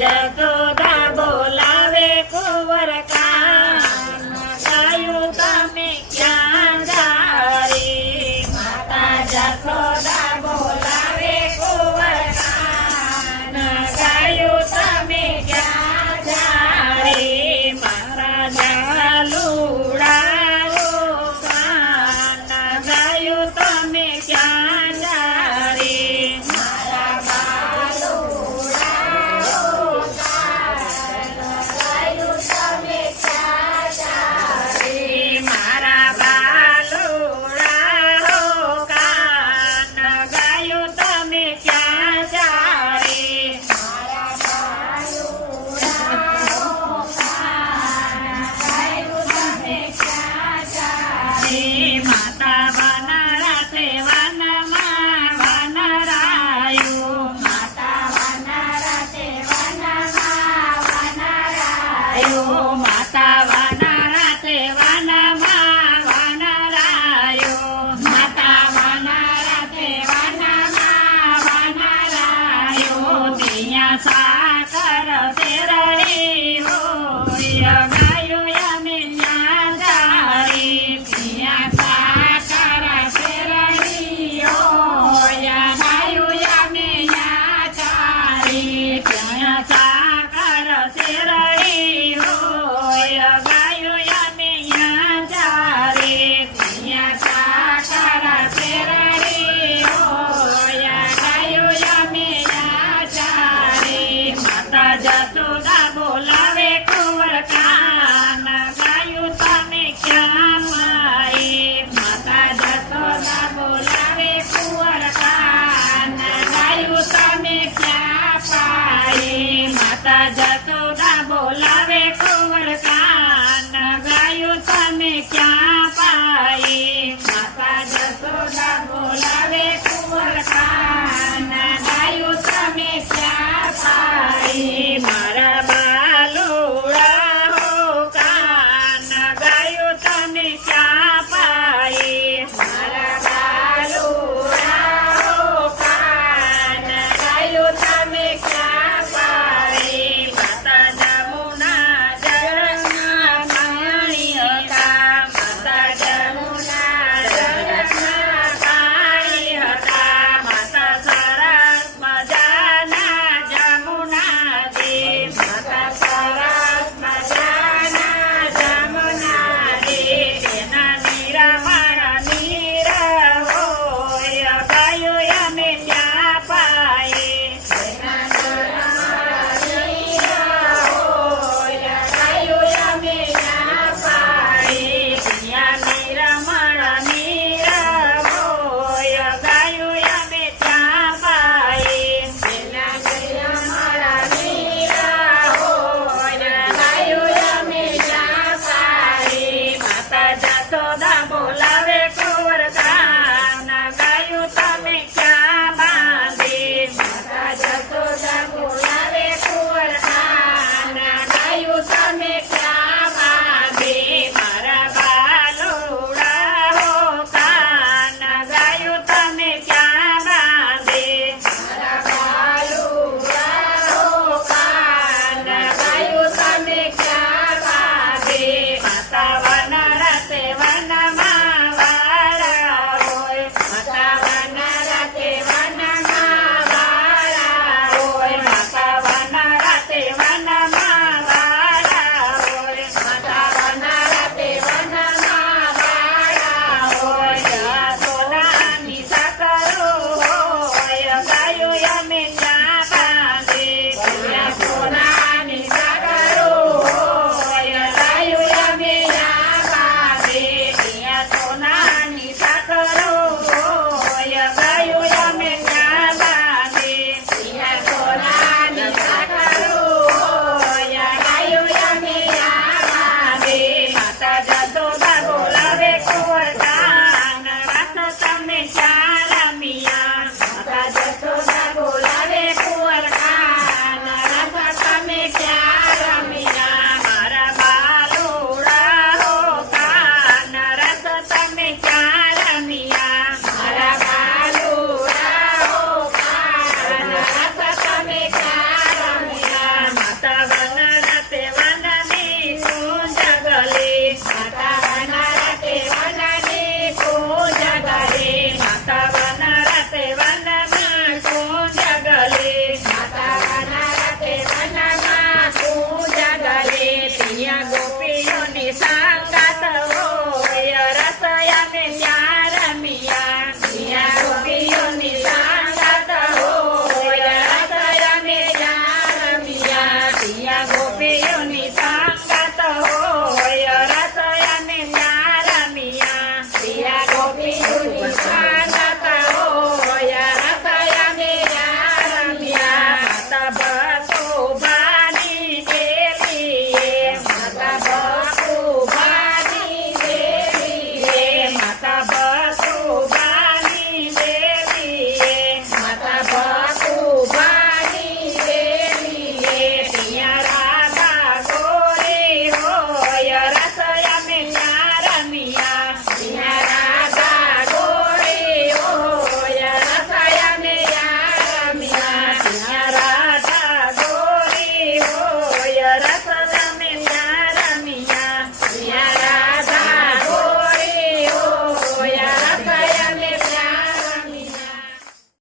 જશોદા બોલાવે કુંવર કાન ગાયું તમે ક્યાં જારી માતા જશોદા બોલાવે કુંવર કાન ગાયું તમે ક્યાં જારી મારા જાલુડાઓ કાન ગાયું તમે ક્યાં જારી મારા બાલુડાઓ કાન ગાયું તમે ક્યાં જારી મારા બાલુડાઓ કાન ગાયું તમે ક્યાં જારી મારા બાલુડાઓ કાન ગાયું તમે ક્યાં જારી માતા વનરા તે વનમાં વનરાયું માતા વનરા તે વનમાં વનરાયું માતા વનરા તે વનમાં વનરાયું માતા વનરા તે વનમાં વનરાયું ત્યાં સાકર તેરડી હોય